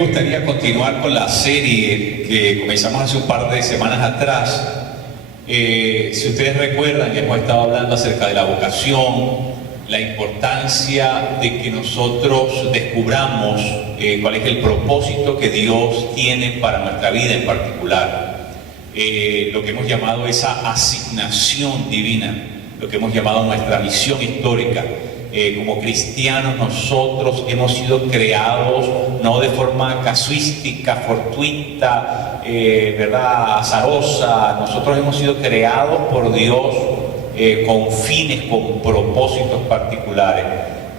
gustaría continuar con la serie que comenzamos hace un par de semanas atrás. Si ustedes recuerdan, hemos estado hablando acerca de la vocación, la importancia de que nosotros descubramos cuál es el propósito que Dios tiene para nuestra vida en particular. Lo que hemos llamado esa asignación divina, lo que hemos llamado nuestra misión histórica. Como cristianos nosotros hemos sido creados no de forma casuística, fortuita, azarosa. Nosotros hemos sido creados por Dios con fines, con propósitos particulares.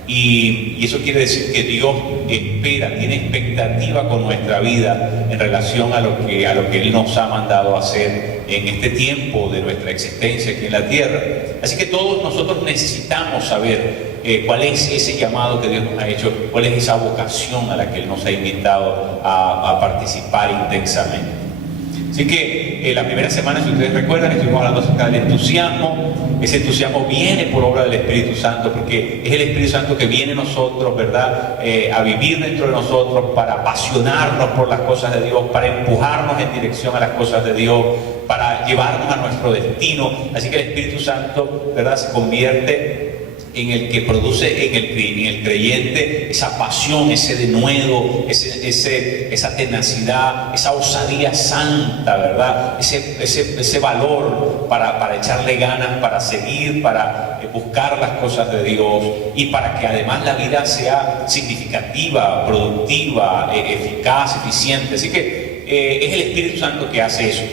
Y eso quiere decir que Dios espera, tiene expectativa con nuestra vida en relación a lo que Él nos ha mandado a hacer en este tiempo de nuestra existencia aquí en la tierra. Así que todos nosotros necesitamos saber cuál es ese llamado que Dios nos ha hecho, cuál es esa vocación a la que Él nos ha invitado a participar intensamente. Así que la primera semana, si ustedes recuerdan, estuvimos hablando acerca del entusiasmo. Ese entusiasmo viene por obra del Espíritu Santo, porque es el Espíritu Santo que viene en nosotros, ¿verdad? A vivir dentro de nosotros, para apasionarnos por las cosas de Dios, para empujarnos en dirección a las cosas de Dios, para llevarnos a nuestro destino. Así que el Espíritu Santo, ¿verdad?, se convierte en el que produce en el creyente esa pasión, ese denuedo, esa tenacidad, esa osadía santa, ¿verdad? Ese valor para echarle ganas, para seguir, para buscar las cosas de Dios, y para que además la vida sea significativa, productiva, eficaz, eficiente. Así que es el Espíritu Santo que hace eso.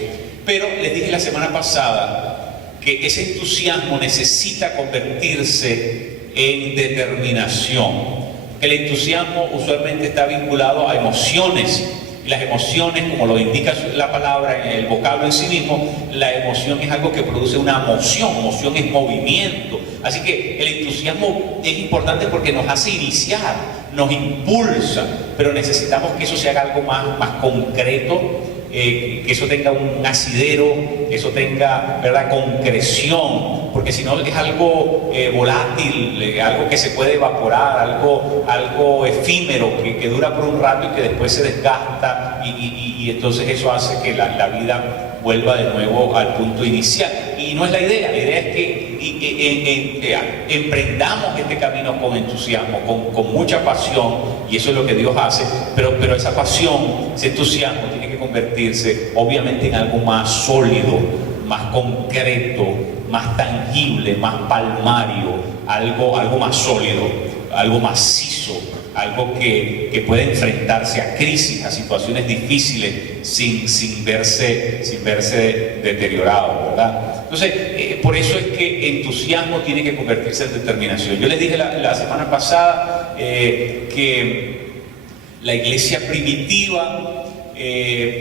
Pero les dije la semana pasada que ese entusiasmo necesita convertirse en determinación. El entusiasmo usualmente está vinculado a emociones, y las emociones, como lo indica la palabra en el vocablo en sí mismo, la emoción es algo que produce una moción es movimiento. Así que el entusiasmo es importante porque nos hace iniciar, nos impulsa, pero necesitamos que eso se haga algo más concreto, que eso tenga un asidero, que eso tenga, ¿verdad?, concreción, porque si no es algo volátil, algo que se puede evaporar, algo efímero, que dura por un rato y que después se desgasta, y entonces eso hace que la vida vuelva de nuevo al punto inicial. Y no es la idea es que emprendamos este camino con entusiasmo, con mucha pasión, y eso es lo que Dios hace, pero esa pasión, ese entusiasmo tiene que convertirse obviamente en algo más sólido, más concreto, más tangible, más palmario, algo más sólido, algo macizo, algo que puede enfrentarse a crisis, a situaciones difíciles sin verse deteriorado, ¿verdad? Entonces, por eso es que entusiasmo tiene que convertirse en determinación. Yo les dije la semana pasada que la iglesia primitiva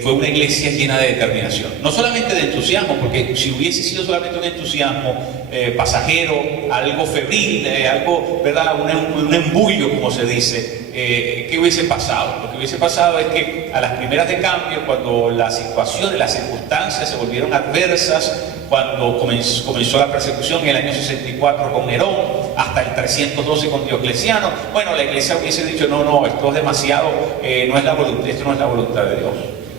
fue una iglesia llena de determinación, no solamente de entusiasmo, porque si hubiese sido solamente un entusiasmo pasajero, algo febril, algo, ¿verdad?, un embullo, como se dice, ¿qué hubiese pasado? Lo que hubiese pasado es que a las primeras de cambio, cuando las situaciones, las circunstancias se volvieron adversas, cuando comenzó la persecución en el año 64 con Nerón, hasta el 312 con Diocleciano, bueno, la iglesia hubiese dicho, no, esto es demasiado, esto no es la voluntad de Dios.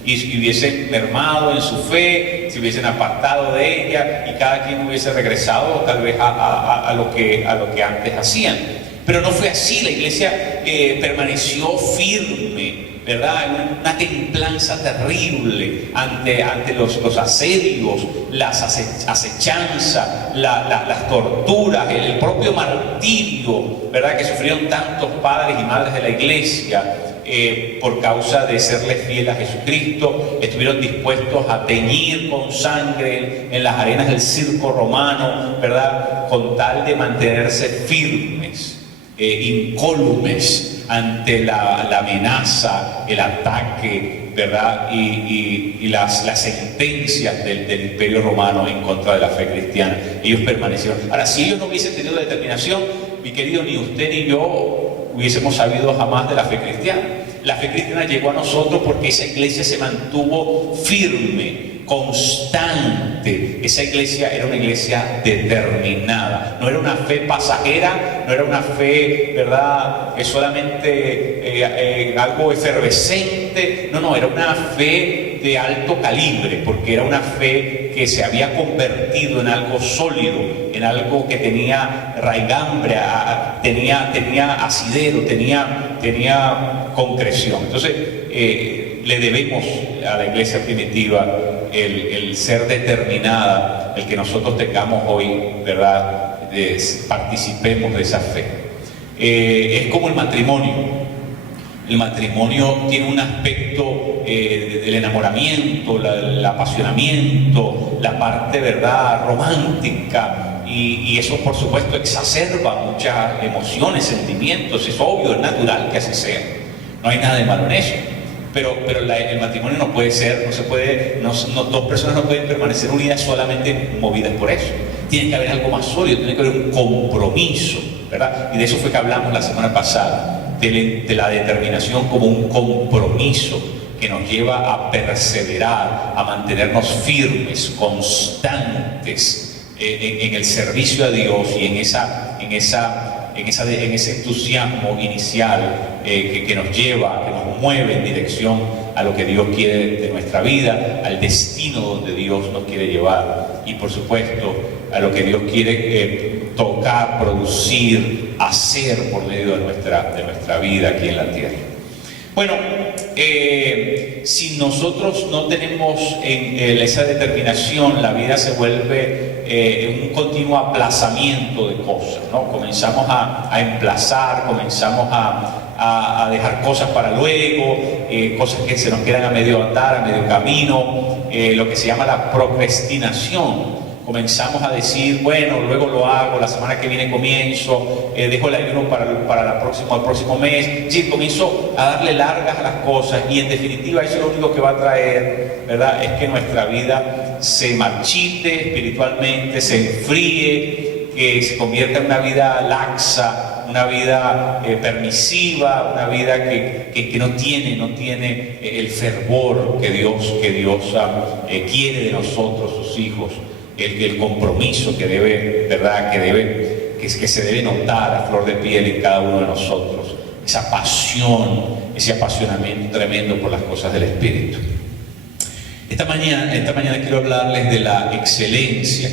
Y hubiesen mermado en su fe, se hubiesen apartado de ella, y cada quien hubiese regresado tal vez a lo que antes hacían. Pero no fue así. La iglesia permaneció firme, ¿verdad?, en una templanza terrible ante los asedios, las acechanzas, las torturas, el propio martirio, ¿verdad?, que sufrieron tantos padres y madres de la iglesia. Por causa de serles fieles a Jesucristo, estuvieron dispuestos a teñir con sangre en las arenas del circo romano, ¿verdad?, con tal de mantenerse firmes, incólumes ante la amenaza, el ataque, ¿verdad?, y las sentencias del Imperio Romano en contra de la fe cristiana. Ellos permanecieron. Ahora, si ellos no hubiesen tenido determinación, mi querido, ni usted ni yo hubiésemos sabido jamás de la fe cristiana. La fe cristiana llegó a nosotros porque esa iglesia se mantuvo firme, constante. Esa iglesia era una iglesia determinada. No era una fe pasajera, no era una fe, ¿verdad?, solamente algo efervescente. No, era una fe de alto calibre, porque era una fe que se había convertido en algo sólido, en algo que tenía raigambre, tenía asidero, tenía concreción. Entonces, le debemos a la iglesia primitiva el ser determinada, el que nosotros tengamos hoy, ¿verdad?, participemos de esa fe. Es como el matrimonio. El matrimonio tiene un aspecto del enamoramiento, el apasionamiento, la parte, ¿verdad?, romántica, y eso por supuesto exacerba muchas emociones, sentimientos. Es obvio, es natural que así sea, no hay nada de malo en eso. Pero el matrimonio no puede ser, dos personas no pueden permanecer unidas solamente movidas por eso. Tiene que haber algo más sólido, tiene que haber un compromiso, ¿verdad? Y de eso fue que hablamos la semana pasada, de la determinación como un compromiso que nos lleva a perseverar, a mantenernos firmes, constantes en el servicio a Dios y en ese entusiasmo inicial que nos lleva, que nos mueve en dirección a lo que Dios quiere de nuestra vida, al destino donde Dios nos quiere llevar, y por supuesto a lo que Dios quiere tocar, producir, hacer por medio de nuestra vida aquí en la tierra. Bueno, si nosotros no tenemos esa determinación, la vida se vuelve un continuo aplazamiento de cosas, ¿no? Comenzamos a emplazar, comenzamos a dejar cosas para luego, cosas que se nos quedan a medio andar, a medio camino, lo que se llama la procrastinación. Comenzamos a decir, bueno, luego lo hago, la semana que viene comienzo, dejo el ayuno para el próximo mes. Sí, comienzo a darle largas a las cosas, y en definitiva eso es lo único que va a traer, ¿verdad?, es que nuestra vida se marchite espiritualmente, se enfríe, que se convierta en una vida laxa, una vida permisiva, una vida que no tiene el fervor que Dios quiere de nosotros, sus hijos. El compromiso que se debe notar a flor de piel en cada uno de nosotros, esa pasión, ese apasionamiento tremendo por las cosas del Espíritu. Esta mañana quiero hablarles de la excelencia.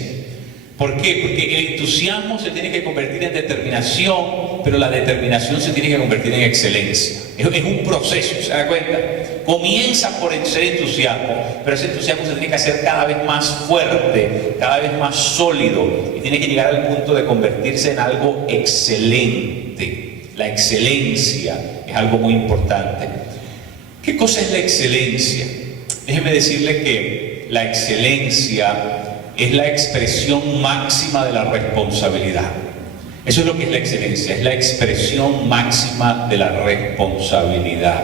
¿Por qué? Porque el entusiasmo se tiene que convertir en determinación, pero la determinación se tiene que convertir en excelencia. Es un proceso, ¿se da cuenta? Comienza por ser entusiasmo, pero ese entusiasmo se tiene que hacer cada vez más fuerte, cada vez más sólido, y tiene que llegar al punto de convertirse en algo excelente. La excelencia es algo muy importante. ¿Qué cosa es la excelencia? Déjeme decirle que la excelencia es la expresión máxima de la responsabilidad. Eso es lo que es la excelencia, es la expresión máxima de la responsabilidad.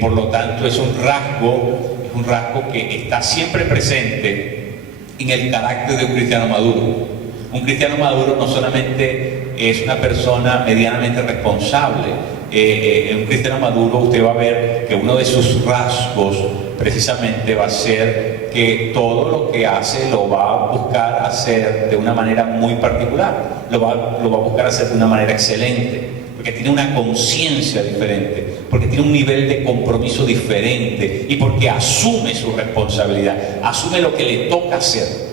Por lo tanto, es un rasgo que está siempre presente en el carácter de un cristiano maduro. Un cristiano maduro no solamente es una persona medianamente responsable. Un cristiano maduro, usted va a ver que uno de sus rasgos precisamente va a ser que todo lo que hace lo va a buscar hacer de una manera muy particular, lo va a buscar hacer de una manera excelente, porque tiene una conciencia diferente, porque tiene un nivel de compromiso diferente, y porque asume su responsabilidad, asume lo que le toca hacer.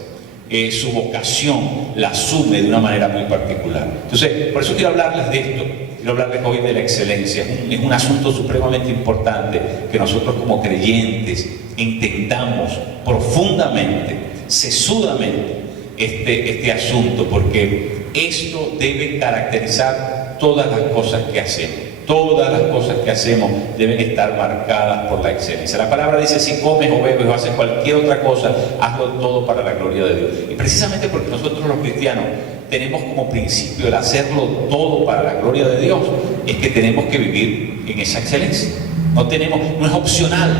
Su vocación la asume de una manera muy particular. Entonces, por eso quiero hablarles de esto, quiero hablarles hoy de la excelencia. Es un asunto supremamente importante que nosotros como creyentes entendamos profundamente, sesudamente este asunto, porque esto debe caracterizar todas las cosas que hacemos. Todas las cosas que hacemos deben estar marcadas por la excelencia. La palabra dice: si comes o bebes o haces cualquier otra cosa, hazlo todo para la gloria de Dios. Y precisamente porque nosotros los cristianos tenemos como principio el hacerlo todo para la gloria de Dios, es que tenemos que vivir en esa excelencia. No es opcional,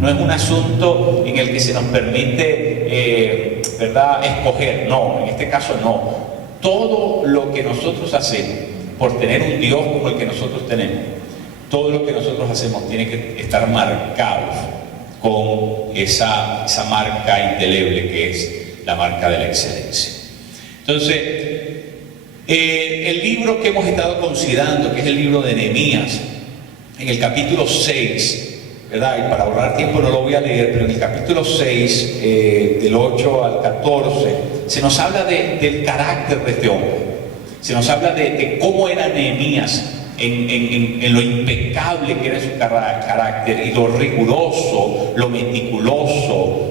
no es un asunto en el que se nos permite, ¿verdad?, escoger. No, en este caso no. Todo lo que nosotros hacemos, por tener un Dios como el que nosotros tenemos, todo lo que nosotros hacemos tiene que estar marcado con esa marca indeleble que es la marca de la excelencia. Entonces, el libro que hemos estado considerando, que es el libro de Nehemías, en el capítulo 6, ¿verdad? Y para ahorrar tiempo no lo voy a leer, pero en el capítulo 6, del 8 al 14, se nos habla del carácter de este hombre. Se nos habla de cómo era Nehemías, en lo impecable que era su carácter, y lo riguroso, lo meticuloso,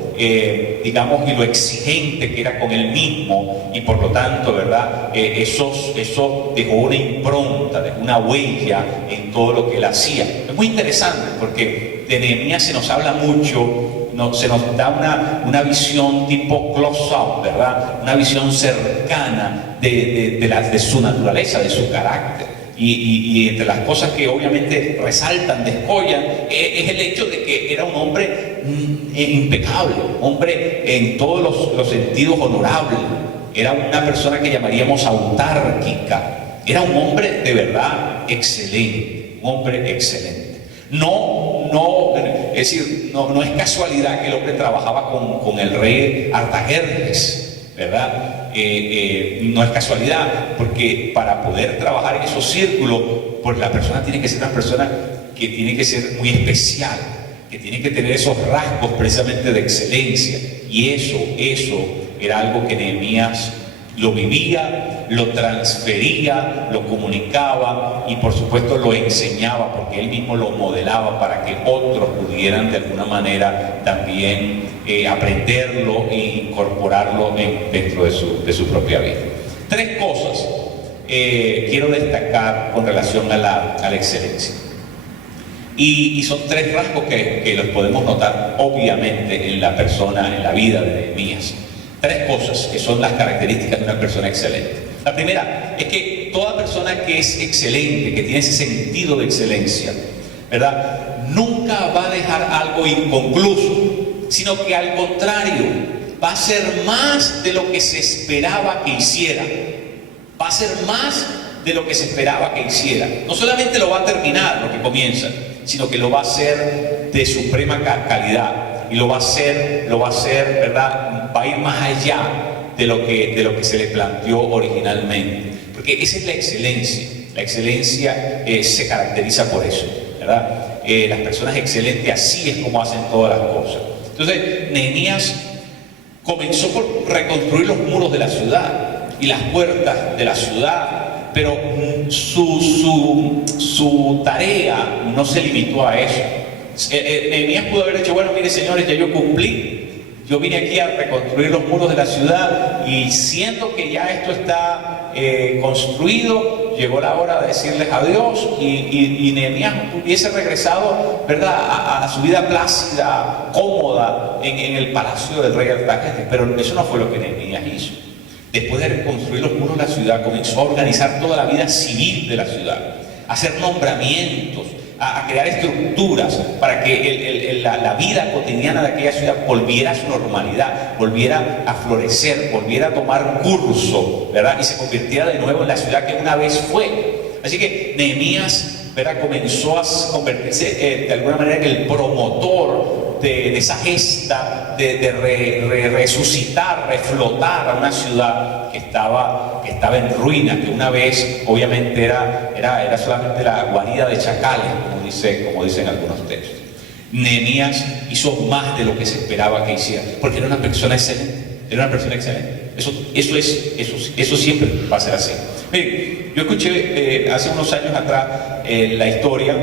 digamos, y lo exigente que era con él mismo, y por lo tanto, ¿verdad? Eso dejó una impronta, dejó una huella en todo lo que él hacía. Es muy interesante porque de Nehemías se nos habla mucho, se nos da una visión tipo close-up, ¿verdad? Una visión cercana de su naturaleza, de su carácter. Y entre las cosas que obviamente resaltan, descollan, es el hecho de que era un hombre impecable, hombre en todos los sentidos honorable. Era una persona que llamaríamos autárquica. Era un hombre de verdad excelente, un hombre excelente. Es decir, no es casualidad que el hombre trabajaba con el rey Artajerjes, ¿verdad? No es casualidad, porque para poder trabajar en esos círculos, pues la persona tiene que ser una persona que tiene que ser muy especial, que tiene que tener esos rasgos precisamente de excelencia, y eso era algo que Nehemías lo vivía, lo transfería, lo comunicaba y por supuesto lo enseñaba, porque él mismo lo modelaba para que otros pudieran de alguna manera también aprenderlo e incorporarlo dentro de su propia vida. Tres cosas quiero destacar con relación a la excelencia. Y son tres rasgos que los podemos notar obviamente en la persona, en la vida de Nehemías. Tres cosas que son las características de una persona excelente. La primera es que toda persona que es excelente, que tiene ese sentido de excelencia, ¿verdad?, nunca va a dejar algo inconcluso, sino que al contrario, va a hacer más de lo que se esperaba que hiciera. Va a hacer más de lo que se esperaba que hiciera. No solamente lo va a terminar lo que comienza, sino que lo va a hacer de suprema calidad. Y lo va a hacer, ¿verdad? Va a ir más allá de lo que se le planteó originalmente. Porque esa es la excelencia. La excelencia se caracteriza por eso, ¿verdad? Las personas excelentes así es como hacen todas las cosas. Entonces, Nehemías comenzó por reconstruir los muros de la ciudad y las puertas de la ciudad, pero su tarea no se limitó a eso. Nehemías pudo haber dicho, bueno, mire señores, ya yo cumplí, yo vine aquí a reconstruir los muros de la ciudad y siendo que ya esto está construido, llegó la hora de decirles adiós y Nehemías hubiese regresado, ¿verdad?, a su vida plácida, cómoda en el palacio del rey Artajerjes, pero eso no fue lo que Nehemías hizo. Después de reconstruir los muros de la ciudad, comenzó a organizar toda la vida civil de la ciudad, a hacer nombramientos, a crear estructuras para que la vida cotidiana de aquella ciudad volviera a su normalidad, volviera a florecer, volviera a tomar curso, ¿verdad? Y se convirtiera de nuevo en la ciudad que una vez fue. Así que Nehemías, ¿verdad?, comenzó a convertirse de alguna manera en el promotor de esa gesta de resucitar, reflotar a una ciudad que estaba en ruinas, que una vez obviamente era solamente la guarida de chacales, como dicen algunos textos. Nehemías hizo más de lo que se esperaba que hiciera, porque era una persona excelente. Era una persona excelente. Eso siempre va a ser así. Miren, yo escuché hace unos años atrás la historia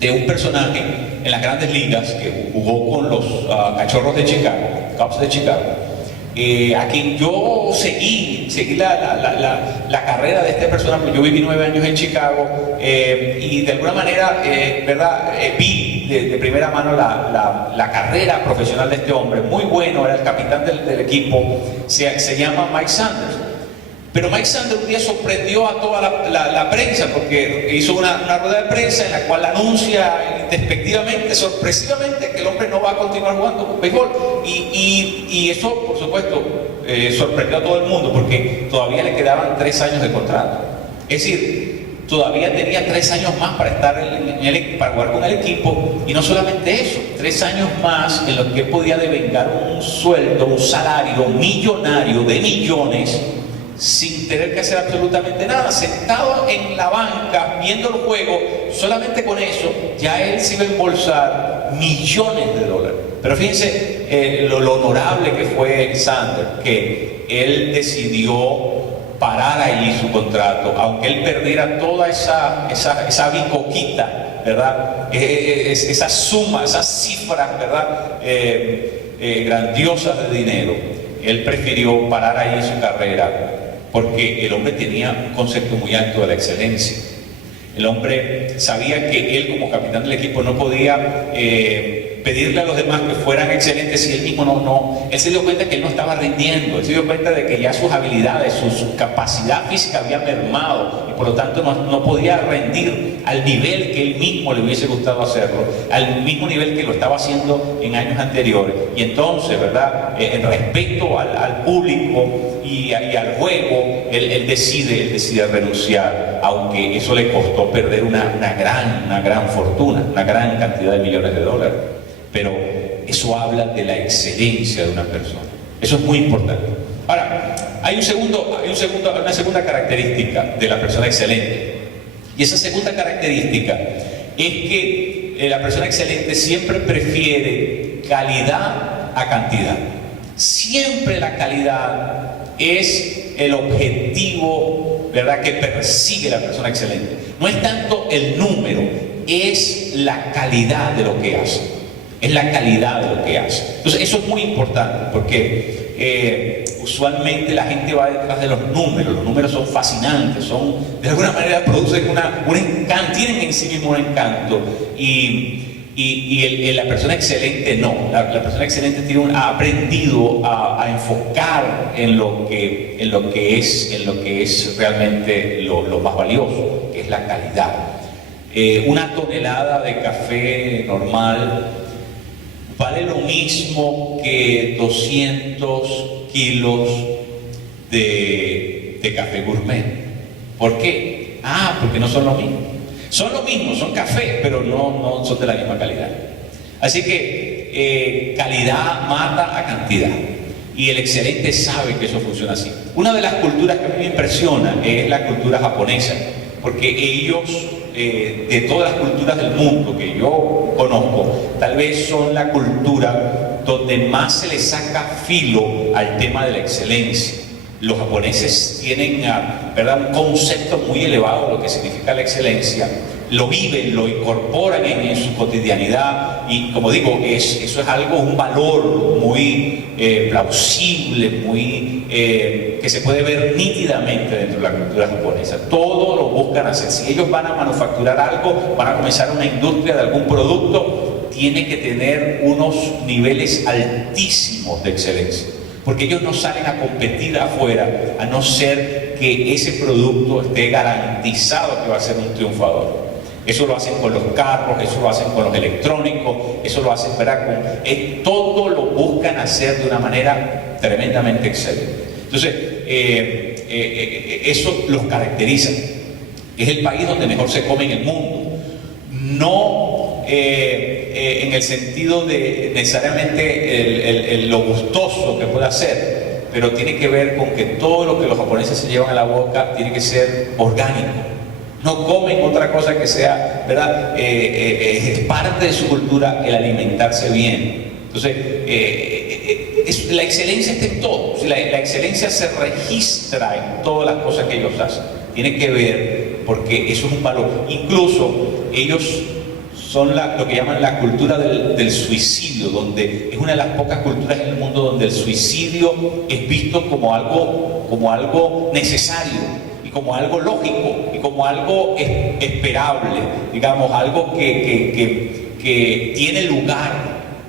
de un personaje en las grandes ligas que jugó con los Cachorros de Chicago, Cubs de Chicago, a quien yo seguí la carrera de este personaje. Yo viví 9 años en Chicago y de alguna manera, ¿verdad?, vi de primera mano la carrera profesional de este hombre. Muy bueno, era el capitán del equipo, se llama Mike Sanders. Pero Mike Sanders un día sorprendió a toda la prensa porque hizo una rueda de prensa en la cual anuncia despectivamente, sorpresivamente, que el hombre no va a continuar jugando béisbol. Y eso, por supuesto, sorprendió a todo el mundo porque todavía le quedaban 3 años de contrato. Es decir, todavía tenía 3 años más para estar para jugar con el equipo, y no solamente eso, 3 años más en los que él podía devengar un sueldo, un salario millonario de millones, sin tener que hacer absolutamente nada, sentado en la banca viendo el juego. Solamente con eso ya él se iba a embolsar millones de dólares. Pero fíjense lo honorable que fue Xander, que él decidió parar allí su contrato, aunque él perdiera toda esa bicoquita, ¿verdad? Esa suma, esas cifras, ¿verdad? Grandiosas de dinero. Él prefirió parar ahí su carrera porque el hombre tenía un concepto muy alto de la excelencia. El hombre sabía que él, como capitán del equipo, no podía pedirle a los demás que fueran excelentes si él mismo no. Él se dio cuenta que él no estaba rindiendo. Él se dio cuenta de que ya sus habilidades, su capacidad física había mermado, y por lo tanto no podía rendir al nivel que él mismo le hubiese gustado hacerlo, al mismo nivel que lo estaba haciendo en años anteriores. Y entonces, ¿verdad? En respeto al público y al juego, él decide renunciar, aunque eso le costó perder una gran fortuna, una gran cantidad de millones de dólares. Pero eso habla de la excelencia de una persona. Eso es muy importante. Ahora, hay una segunda característica de la persona excelente. Y esa segunda característica es que la persona excelente siempre prefiere calidad a cantidad. Siempre la calidad es el objetivo, ¿verdad?, que persigue la persona excelente. No es tanto el número, es la calidad de lo que hace. Es la calidad de lo que hace. Entonces eso es muy importante, porque usualmente la gente va detrás de los números son fascinantes, de alguna manera producen un encanto, tienen en sí mismo un encanto, y la persona excelente no. La persona excelente ha aprendido a enfocar en lo que es realmente lo más valioso, que es la calidad. Una tonelada de café normal vale lo mismo que 200 kilos de café gourmet. ¿Por qué? Porque no son lo mismo. Son lo mismo, son café, pero no son de la misma calidad. Así que calidad mata a cantidad. Y el excelente sabe que eso funciona así. Una de las culturas que a mí me impresiona es la cultura japonesa, porque ellos, de todas las culturas del mundo que yo conozco, tal vez son la cultura donde más se le saca filo al tema de la excelencia. Los japoneses tienen, ¿verdad?, un concepto muy elevado de lo que significa la excelencia. Lo viven, lo incorporan en su cotidianidad, y como digo, eso es algo, un valor muy plausible, que se puede ver nítidamente dentro de la cultura japonesa. Todo lo buscan hacer. Si ellos van a manufacturar algo, van a comenzar una industria de algún producto, tiene que tener unos niveles altísimos de excelencia, porque ellos no salen a competir afuera a no ser que ese producto esté garantizado que va a ser un triunfador. Eso lo hacen con los carros, eso lo hacen con los electrónicos, eso lo hacen, ¿verdad?, todo lo buscan hacer de una manera tremendamente excelente. Entonces, eso los caracteriza. Es el país donde mejor se come en el mundo. No en el sentido de necesariamente lo gustoso que pueda ser, pero tiene que ver con que todo lo que los japoneses se llevan a la boca tiene que ser orgánico. No comen otra cosa que sea, ¿verdad? Es parte de su cultura el alimentarse bien. Entonces, la excelencia está en todo. La excelencia se registra en todas las cosas que ellos hacen. Tiene que ver, porque eso es un valor. Incluso ellos son lo que llaman la cultura del suicidio, donde es una de las pocas culturas en el mundo donde el suicidio es visto como algo necesario, como algo lógico y como algo esperable, digamos, algo que tiene lugar,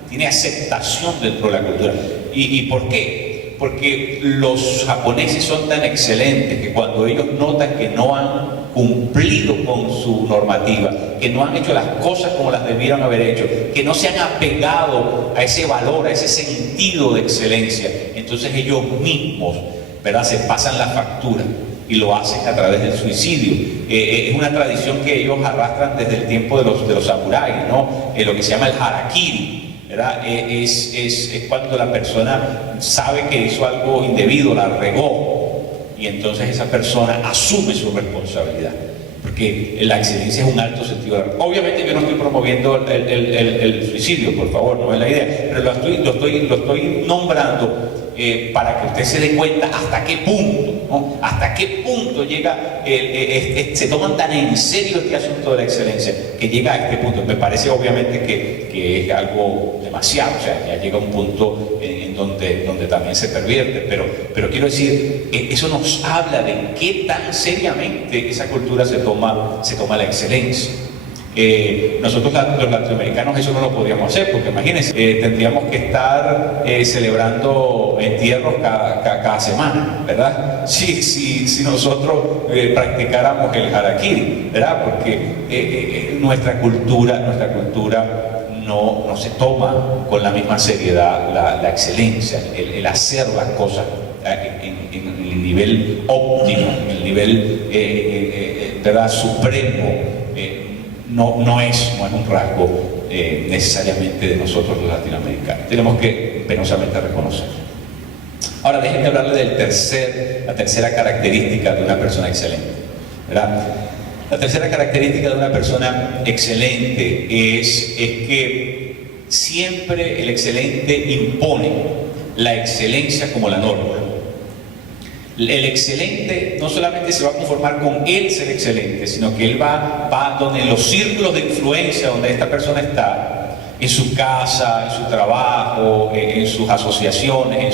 tiene aceptación dentro de la cultura. ¿Y por qué? Porque los japoneses son tan excelentes que cuando ellos notan que no han cumplido con su normativa, que no han hecho las cosas como las debieron haber hecho, que no se han apegado a ese valor, a ese sentido de excelencia, entonces ellos mismos, ¿verdad?, se pasan la factura. y lo hacen a través del suicidio. Es una tradición que ellos arrastran desde el tiempo de los samuráis, ¿no? Lo que se llama el harakiri, ¿verdad? Es cuando la persona sabe que hizo algo indebido, la regó, y entonces esa persona asume su responsabilidad. Porque la excelencia es un alto sentido de responsabilidad. Obviamente yo no estoy promoviendo el suicidio, por favor, no es la idea, pero lo estoy nombrando para que usted se dé cuenta hasta qué punto, ¿no? Hasta qué punto llega, se toman tan en serio este asunto de la excelencia, que llega a este punto. Me parece obviamente que es algo demasiado, o sea, ya llega un punto en donde también se pervierte, pero quiero decir, eso nos habla de qué tan seriamente esa cultura se toma la excelencia. Nosotros los latinoamericanos eso no lo podríamos hacer, porque imagínense, tendríamos que estar celebrando entierros cada semana, ¿verdad? Si nosotros practicáramos el harakiri, ¿verdad? Porque nuestra cultura no se toma con la misma seriedad la excelencia, el hacer las cosas en el nivel óptimo, en el nivel ¿verdad? Supremo. No es un rasgo necesariamente de nosotros los latinoamericanos. Tenemos que penosamente reconocerlo. Ahora déjenme hablarle la tercera característica de una persona excelente, ¿verdad? La tercera característica de una persona excelente es que siempre el excelente impone la excelencia como la norma. El excelente no solamente se va a conformar con él ser excelente, sino que él va donde en los círculos de influencia donde esta persona está, en su casa, en su trabajo, en sus asociaciones, en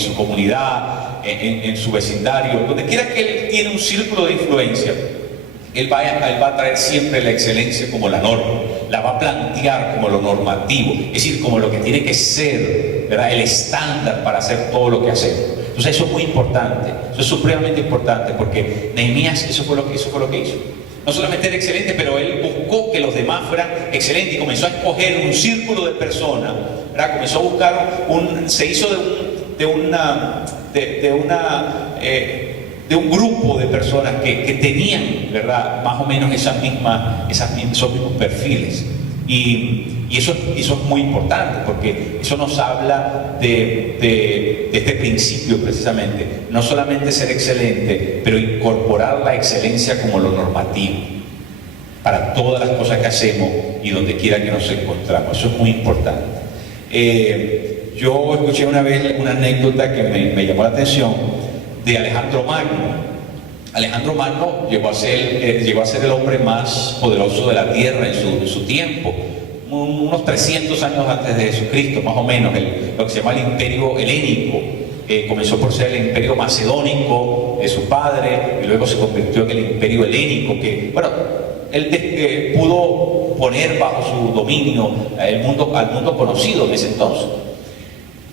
su comunidad, en su vecindario, donde quiera que él tiene un círculo de influencia, él va a traer siempre la excelencia como la norma, la va a plantear como lo normativo, es decir, como lo que tiene que ser, ¿verdad? El estándar para hacer todo lo que hacemos. Entonces eso es muy importante, eso es supremamente importante, porque Nehemías eso fue lo que hizo. No solamente era excelente, pero él buscó que los demás fueran excelentes y comenzó a escoger un círculo de personas, ¿verdad? Comenzó a buscar se hizo de un grupo de personas que tenían, ¿verdad? Más o menos esos mismos perfiles. Y eso es muy importante, porque eso nos habla de este principio precisamente, no solamente ser excelente, pero incorporar la excelencia como lo normativo para todas las cosas que hacemos y donde quiera que nos encontramos. Eso es muy importante. Yo escuché una vez una anécdota que me llamó la atención de Alejandro Magno. Alejandro Magno llegó a ser el hombre más poderoso de la tierra en su tiempo, unos 300 años antes de Jesucristo, más o menos, lo que se llama el Imperio Helénico. Comenzó por ser el Imperio Macedónico de su padre, y luego se convirtió en el Imperio Helénico, que, bueno, él pudo poner bajo su dominio al mundo conocido en ese entonces.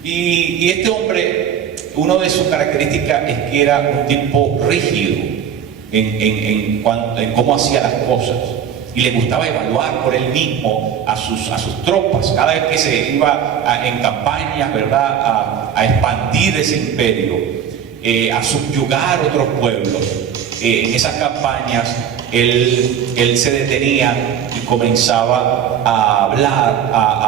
Y este hombre, una de sus características es que era un tipo rígido en cómo hacía las cosas, y le gustaba evaluar por él mismo a sus tropas. Cada vez que se iba en campañas, ¿verdad?, a expandir ese imperio, a subyugar otros pueblos, en esas campañas él se detenía y comenzaba a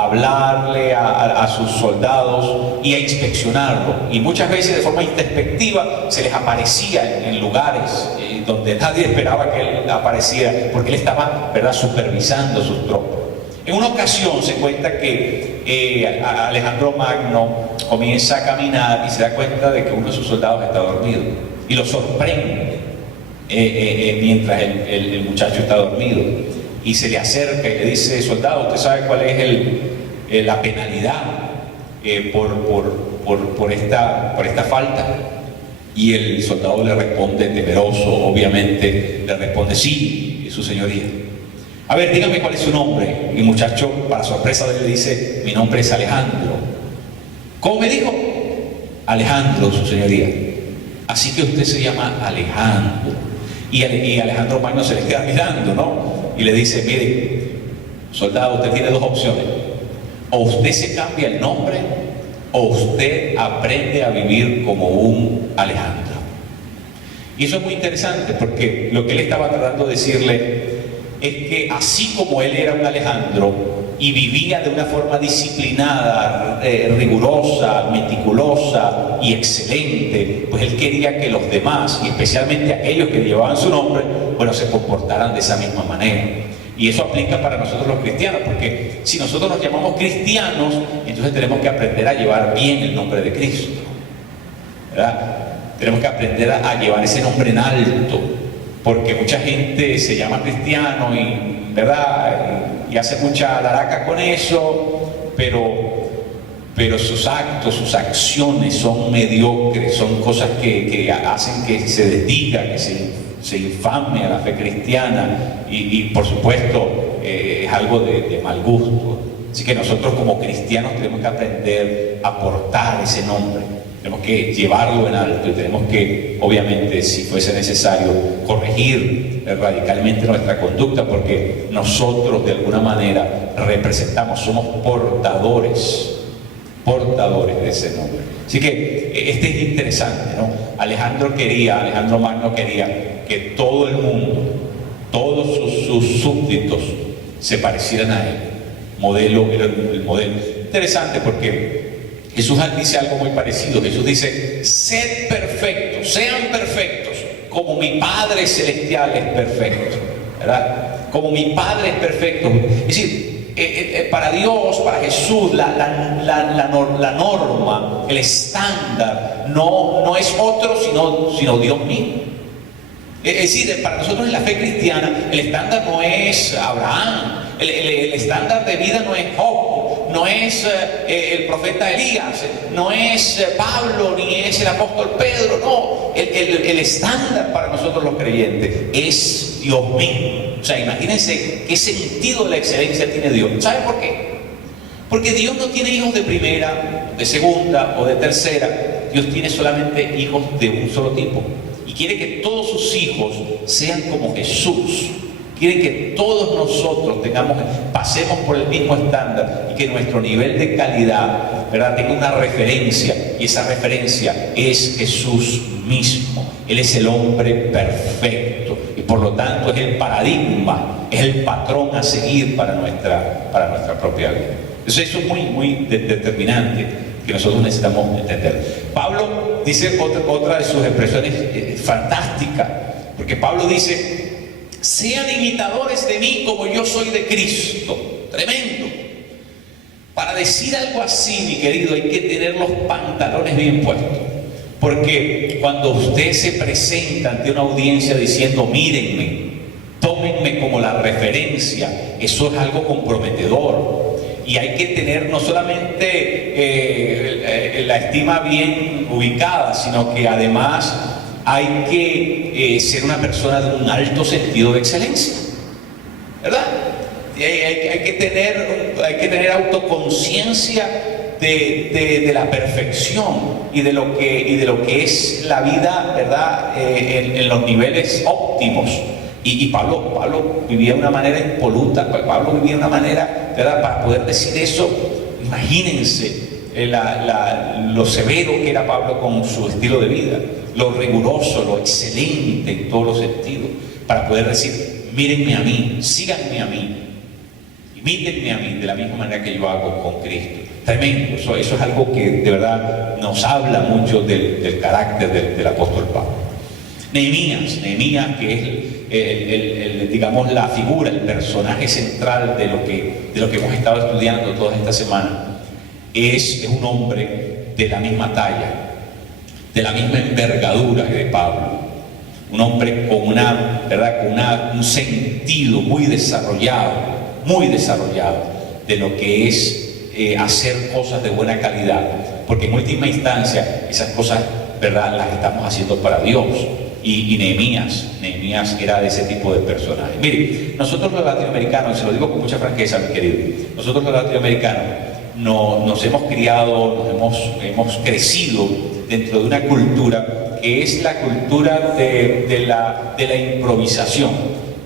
hablarle a sus soldados y a inspeccionarlo, y muchas veces de forma introspectiva se les aparecía en lugares donde nadie esperaba que él apareciera, porque él estaba, ¿verdad?, supervisando sus tropas. En una ocasión se cuenta que Alejandro Magno comienza a caminar y se da cuenta de que uno de sus soldados está dormido, y lo sorprende mientras el muchacho está dormido, y se le acerca y le dice: soldado, ¿usted sabe cuál es la penalidad por esta falta? Y el soldado le responde, temeroso, obviamente, le responde: sí, su señoría. A ver, dígame cuál es su nombre. Y el muchacho, para sorpresa de él, le dice: mi nombre es Alejandro. ¿Cómo me dijo? Alejandro, su señoría. Así que usted se llama Alejandro. Y Alejandro Magno se le queda mirando, ¿no? Y le dice: mire, soldado, usted tiene dos opciones. O usted se cambia el nombre, o usted aprende a vivir como un Alejandro. Y eso es muy interesante porque lo que él estaba tratando de decirle es que así como él era un Alejandro y vivía de una forma disciplinada, rigurosa, meticulosa y excelente, pues él quería que los demás, y especialmente aquellos que llevaban su nombre, bueno, se comportaran de esa misma manera. Y eso aplica para nosotros los cristianos, porque si nosotros nos llamamos cristianos, entonces tenemos que aprender a llevar bien el nombre de Cristo, ¿verdad? Tenemos que aprender a llevar ese nombre en alto, porque mucha gente se llama cristiano y, ¿verdad? Y hace mucha laraca con eso, pero sus actos, sus acciones son mediocres, son cosas que hacen que se desdiga, que se infame a la fe cristiana y por supuesto es algo de mal gusto. Así que nosotros como cristianos tenemos que aprender a portar ese nombre. Tenemos que llevarlo en alto y tenemos que, obviamente, si fuese necesario, corregir radicalmente nuestra conducta, porque nosotros de alguna manera representamos, somos portadores de ese nombre. Así que este es interesante, ¿no? Alejandro Magno quería que todo el mundo, todos sus súbditos se parecieran a él. Era el modelo. Interesante porque Jesús dice algo muy parecido. Jesús dice: sed perfectos, sean perfectos, como mi Padre Celestial es perfecto, ¿verdad? Como mi Padre es perfecto. Es decir, para Dios, para Jesús, la norma, el estándar, no es otro sino Dios mismo. Es decir, para nosotros en la fe cristiana, el estándar no es Abraham, el estándar de vida no es Job, no es el profeta Elías, no es Pablo, ni es el apóstol Pedro, no. El estándar para nosotros los creyentes es Dios mismo. O sea, imagínense qué sentido de la excelencia tiene Dios. ¿Saben por qué? Porque Dios no tiene hijos de primera, de segunda o de tercera. Dios tiene solamente hijos de un solo tipo. Y quiere que todos sus hijos sean como Jesús. Quiere que todos nosotros pasemos por el mismo estándar y que nuestro nivel de calidad, ¿verdad?, tenga una referencia, y esa referencia es Jesús mismo. Él es el hombre perfecto y por lo tanto es el paradigma, es el patrón a seguir para nuestra propia vida. Entonces eso es muy determinante que nosotros necesitamos entender. Pablo dice otra de sus expresiones fantásticas, porque Pablo dice: sean imitadores de mí como yo soy de Cristo. Tremendo. Para decir algo así, mi querido, hay que tener los pantalones bien puestos, porque cuando usted se presenta ante una audiencia diciendo: mírenme, tómenme como la referencia, eso es algo comprometedor. Y hay que tener no solamente la estima bien ubicada, sino que además hay que ser una persona de un alto sentido de excelencia, ¿verdad? Y hay que tener autoconciencia de la perfección y de lo que es la vida, ¿verdad? En los niveles óptimos. Y Pablo vivía de una manera impoluta. Pablo vivía de una manera, ¿verdad? Para poder decir eso, imagínense lo severo que era Pablo con su estilo de vida, lo riguroso, lo excelente en todos los sentidos, para poder decir: mírenme a mí, síganme a mí, imítenme a mí de la misma manera que yo hago con Cristo. Tremendo. Eso es algo que de verdad nos habla mucho del carácter del apóstol Pablo. Nehemías, que es digamos la figura, el personaje central de lo que hemos estado estudiando toda esta semana, es un hombre de la misma talla, de la misma envergadura que de Pablo, un hombre con un sentido muy desarrollado de lo que es hacer cosas de buena calidad, porque en última instancia esas cosas, ¿verdad?, las estamos haciendo para Dios. Y Nehemías era de ese tipo de personaje. Mire, nosotros los latinoamericanos, se lo digo con mucha franqueza, mi querido, nosotros los latinoamericanos nos hemos criado, hemos crecido dentro de una cultura que es la cultura de la improvisación,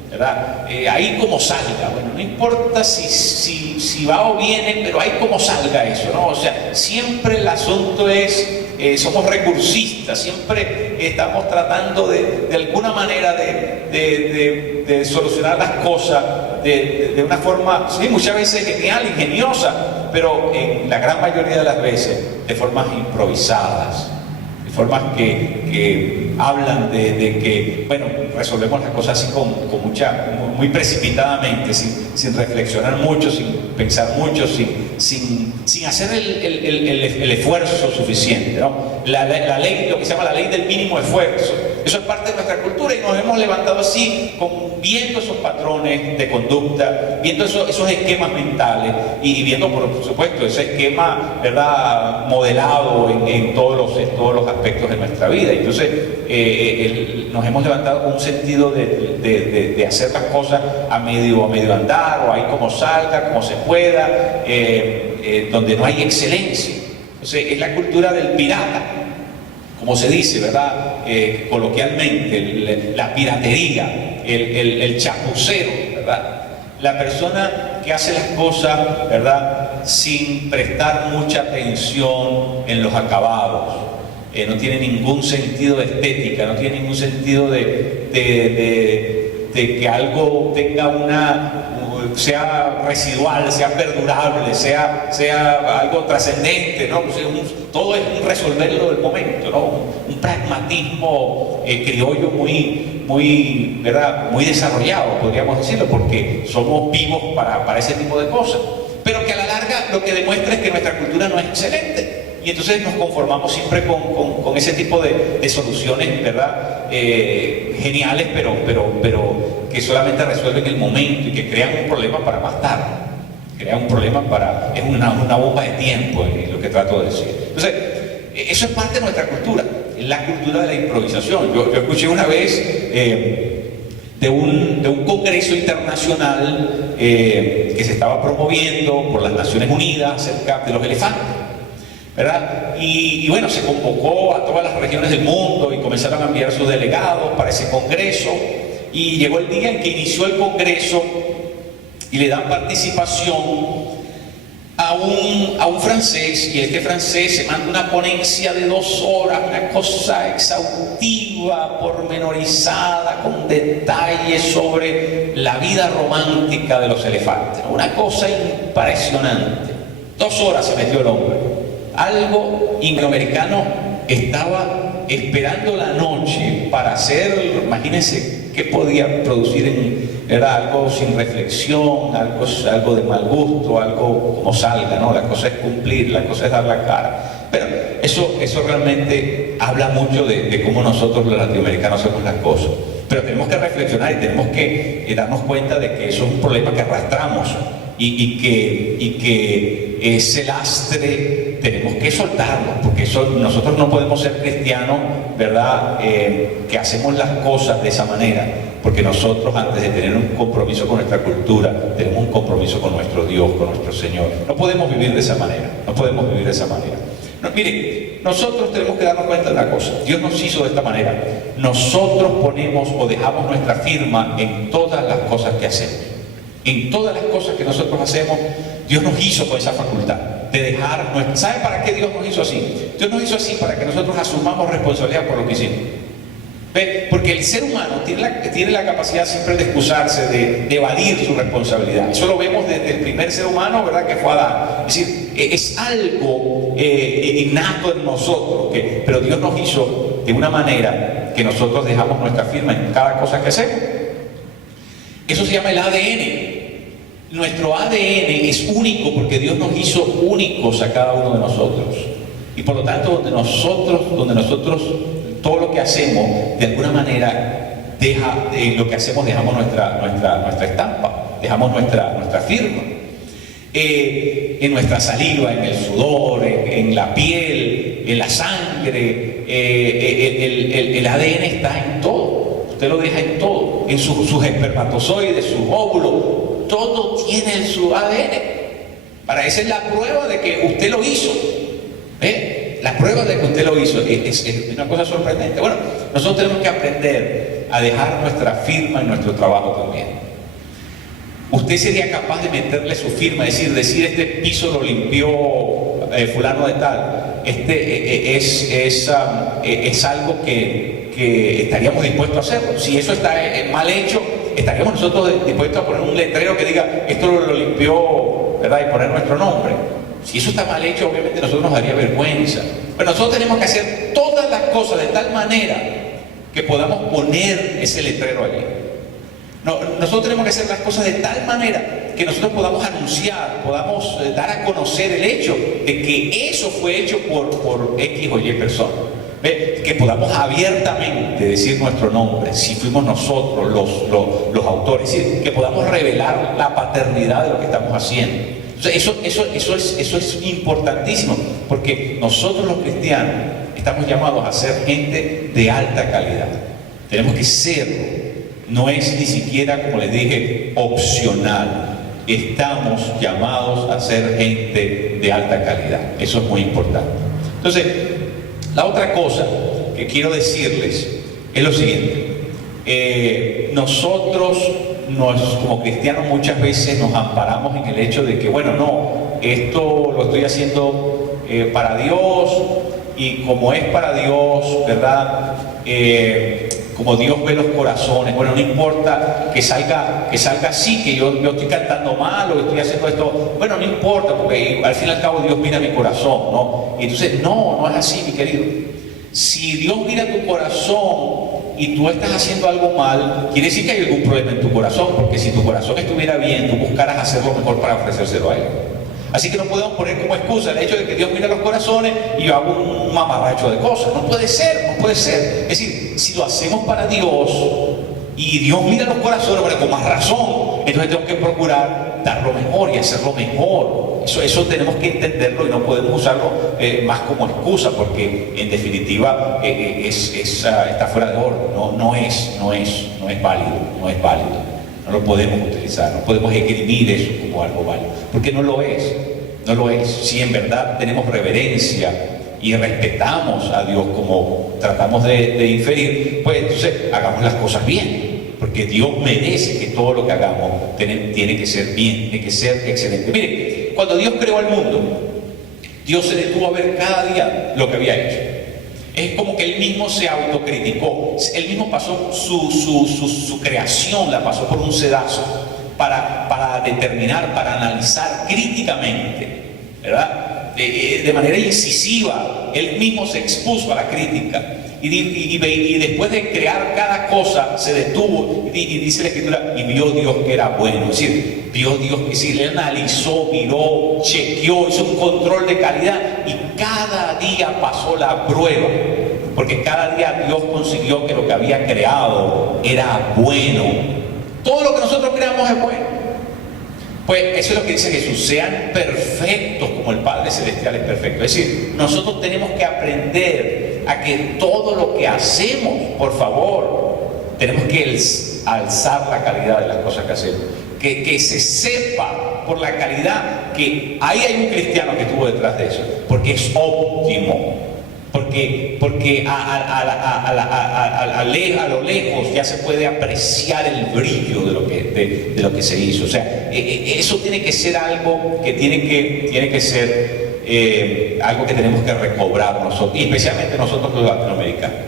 ¿verdad? Ahí como salga, bueno, no importa si va o viene, pero ahí como salga eso, ¿no? O sea, siempre el asunto es somos recursistas, siempre estamos tratando de alguna manera de solucionar las cosas de una forma, sí, muchas veces genial, ingeniosa, pero en la gran mayoría de las veces de formas improvisadas, de formas que hablan de que, bueno, resolvemos las cosas así muy precipitadamente, sin reflexionar mucho, sin pensar mucho, sin hacer el esfuerzo suficiente, ¿no? La ley, lo que se llama la ley del mínimo esfuerzo, eso es parte de nuestra cultura y nos hemos levantado así, viendo esos patrones de conducta, viendo esos esquemas mentales y viendo, por supuesto, ese esquema, ¿verdad?, modelado en todos los aspectos de nuestra vida. Entonces, nos hemos levantado con un sentido de hacer las cosas a medio andar, o ahí como salga, como se pueda, donde no hay excelencia. Entonces, es la cultura del pirata, como se dice, ¿verdad?, coloquialmente, la piratería, el chapucero, ¿verdad? La persona que hace las cosas, ¿verdad?, sin prestar mucha atención en los acabados. No tiene ningún sentido de estética, no tiene ningún sentido de que algo tenga sea residual, sea perdurable, sea algo trascendente, ¿no? Pues todo es un resolverlo del momento, ¿no? Un pragmatismo criollo muy, ¿verdad?, muy desarrollado, podríamos decirlo, porque somos vivos para ese tipo de cosas, pero que a la larga lo que demuestra es que nuestra cultura no es excelente. Y entonces nos conformamos siempre con ese tipo de soluciones, ¿verdad?, geniales, pero que solamente resuelven el momento y que crean un problema para más tarde. Crean un problema es una bomba de tiempo, es lo que trato de decir. Entonces, eso es parte de nuestra cultura, la cultura de la improvisación. Yo escuché una vez de un congreso internacional que se estaba promoviendo por las Naciones Unidas acerca de los elefantes, ¿verdad? Y bueno, se convocó a todas las regiones del mundo y comenzaron a enviar sus delegados para ese congreso, y llegó el día en que inició el congreso y le dan participación a un francés, y este francés se manda una ponencia de 2 horas, una cosa exhaustiva, pormenorizada, con detalles sobre la vida romántica de los elefantes, una cosa impresionante. 2 horas se metió el hombre. Algo indoamericano estaba esperando la noche para hacer, imagínense qué podía producir era algo sin reflexión, algo de mal gusto, algo como salga, ¿no? La cosa es cumplir, la cosa es dar la cara. Pero eso realmente habla mucho de cómo nosotros los latinoamericanos hacemos las cosas. Pero tenemos que reflexionar y tenemos que darnos cuenta de que eso es un problema que arrastramos y que ese lastre tenemos que soltarlo, porque nosotros no podemos ser cristianos, ¿verdad?, que hacemos las cosas de esa manera, porque nosotros, antes de tener un compromiso con nuestra cultura, tenemos un compromiso con nuestro Dios, con nuestro Señor. No podemos vivir de esa manera, no podemos vivir de esa manera. No, mire, nosotros tenemos que darnos cuenta de una cosa: Dios nos hizo de esta manera. Nosotros ponemos o dejamos nuestra firma en todas las cosas que hacemos. En todas las cosas que nosotros hacemos, Dios nos hizo con esa facultad de dejar nuestra... ¿Sabe para qué Dios nos hizo así? Dios nos hizo así para que nosotros asumamos responsabilidad por lo que hicimos. ¿Ve? Porque el ser humano tiene la capacidad siempre de excusarse, de evadir su responsabilidad. Eso lo vemos desde el primer ser humano, ¿verdad?, que fue Adán. Es decir, es algo innato en nosotros, pero Dios nos hizo de una manera que nosotros dejamos nuestra firma en cada cosa que hacemos. Eso se llama el ADN. Nuestro ADN es único porque Dios nos hizo únicos a cada uno de nosotros. Y por lo tanto, donde nosotros todo lo que hacemos, de alguna manera, lo que hacemos dejamos nuestra estampa, dejamos nuestra firma. En nuestra saliva, en el sudor, en la piel, en la sangre, el ADN está en todo. Usted lo deja en todo, en sus espermatozoides, sus óvulos, todo tiene su ADN. Esa es la prueba de que usted lo hizo. ¿Ve? La prueba de que usted lo hizo es una cosa sorprendente. Bueno, nosotros tenemos que aprender a dejar nuestra firma en nuestro trabajo también. Usted sería capaz de meterle su firma, decir este piso lo limpió fulano de tal, es algo que estaríamos dispuestos a hacerlo. Si eso está mal hecho, estaríamos nosotros dispuestos a poner un letrero que diga esto lo limpió, ¿verdad? Y poner nuestro nombre. Si eso está mal hecho, obviamente a nosotros nos daría vergüenza. Pero nosotros tenemos que hacer todas las cosas de tal manera que podamos poner ese letrero allí. Nosotros tenemos que hacer las cosas de tal manera que nosotros podamos anunciar, podamos dar a conocer el hecho de que eso fue hecho por X o Y persona. Que podamos abiertamente decir nuestro nombre, si fuimos nosotros los autores, es decir, que podamos revelar la paternidad de lo que estamos haciendo. Entonces, eso es importantísimo, porque nosotros los cristianos estamos llamados a ser gente de alta calidad. Tenemos que serlo. No es ni siquiera, como les dije, opcional. Estamos llamados a ser gente de alta calidad. Eso es muy importante. Entonces, la otra cosa que quiero decirles es lo siguiente. Nosotros, como cristianos, muchas veces nos amparamos en el hecho de que, bueno, no, esto lo estoy haciendo para Dios, y como es para Dios, ¿verdad? Como Dios ve los corazones, bueno, no importa que salga así, que yo estoy cantando mal o estoy haciendo esto, bueno, no importa, porque al fin y al cabo Dios mira mi corazón, ¿no? Y entonces, no es así, mi querido. Si Dios mira tu corazón y tú estás haciendo algo mal, quiere decir que hay algún problema en tu corazón, porque si tu corazón estuviera bien, tú buscaras hacer lo mejor para ofrecérselo a Él. Así que no podemos poner como excusa el hecho de que Dios mira los corazones y yo hago un mamarracho de cosas. No puede ser. Es decir, si lo hacemos para Dios y Dios mira los corazones, bueno, con más razón, entonces tengo que procurar dar lo mejor y hacerlo mejor. Eso tenemos que entenderlo y no podemos usarlo más como excusa, porque en definitiva está fuera de orden, no es válido. No lo podemos utilizar, no podemos esgrimir eso como algo válido, porque no lo es. Si en verdad tenemos reverencia y respetamos a Dios como tratamos de inferir, pues entonces hagamos las cosas bien, porque Dios merece que todo lo que hagamos tiene que ser bien, tiene que ser excelente. Miren, cuando Dios creó el mundo, Dios se detuvo a ver cada día lo que había hecho. Es como que Él mismo se autocriticó. Él mismo pasó su creación, la pasó por un sedazo para determinar, para analizar críticamente, ¿verdad? De manera incisiva. Él mismo se expuso a la crítica. Y después de crear cada cosa, se detuvo. Y dice la Escritura, y vio Dios que era bueno. Es decir, vio Dios que si le analizó, miró, chequeó, hizo un control de calidad. Y cada día pasó la prueba. Porque cada día Dios consiguió que lo que había creado era bueno. Todo lo que nosotros creamos es bueno. Pues eso es lo que dice Jesús, sean perfectos como el Padre Celestial es perfecto. Es decir, nosotros tenemos que aprender a que todo lo que hacemos, por favor, tenemos que alzar la calidad de las cosas que hacemos. Que se sepa por la calidad que ahí hay un cristiano que estuvo detrás de eso, porque es óptimo. Porque a lo lejos ya se puede apreciar el brillo de lo que se hizo. O sea, eso tiene que ser algo que tiene que ser algo que tenemos que recobrar nosotros, y especialmente nosotros los latinoamericanos.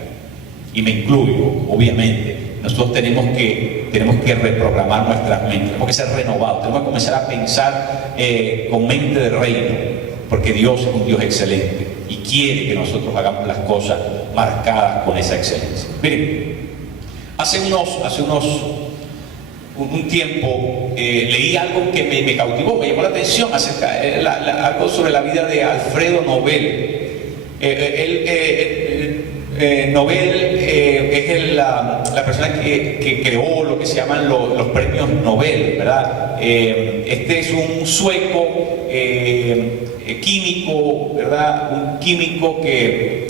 Y me incluyo, obviamente. Nosotros tenemos que reprogramar nuestras mentes, tenemos que ser renovados, tenemos que comenzar a pensar con mente de reino, porque Dios es un Dios excelente y quiere que nosotros hagamos las cosas marcadas con esa excelencia. Miren, hace un tiempo leí algo que me cautivó, me llamó la atención, algo sobre la vida de Alfredo Nobel. Nobel es la persona que creó lo que se llaman los premios Nobel, ¿verdad? Este es un sueco químico, ¿verdad? Un químico que